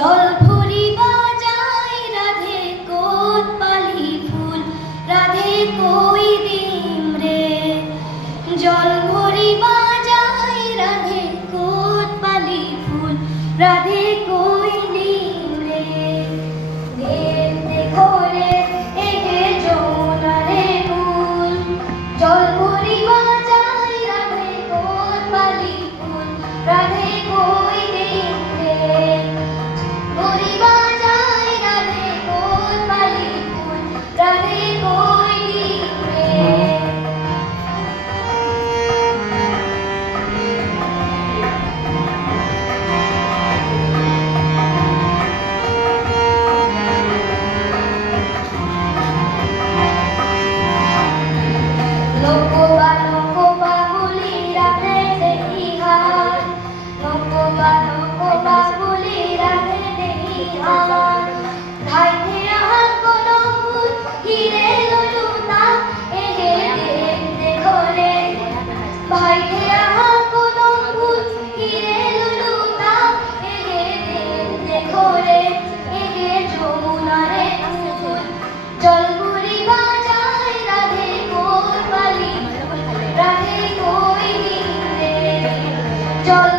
জল ভরি বাজায় রাধে কোতপালি ফুল রাধে কই দিম রে জল ভরি বাজায় রাধে কোতপালি ফুল রাধে কই দিম রে দেখো রে এগে যমুনা রে ফুল জল ভরি বাজায় রাধে কোতপালি ফুল রাধে কই দিম রে ভরি বাজায় রাধে কোতপালি ফুল রাধে কই দিম রে নকবা বলি রাধে দেহি হাত নকবা বলি রাধে দেহি হাত ধাই ধেয়া কোনো ফুল হিরে ললুতা এহে দেখো রে ভাই ধেয়া কোনো ফুল হিরে ললুতা এহে দেখো রে এহে যমুনা রে ফুল জল ভরি বাজায় রাধে কোতপালি রাধে কই দিম রে জল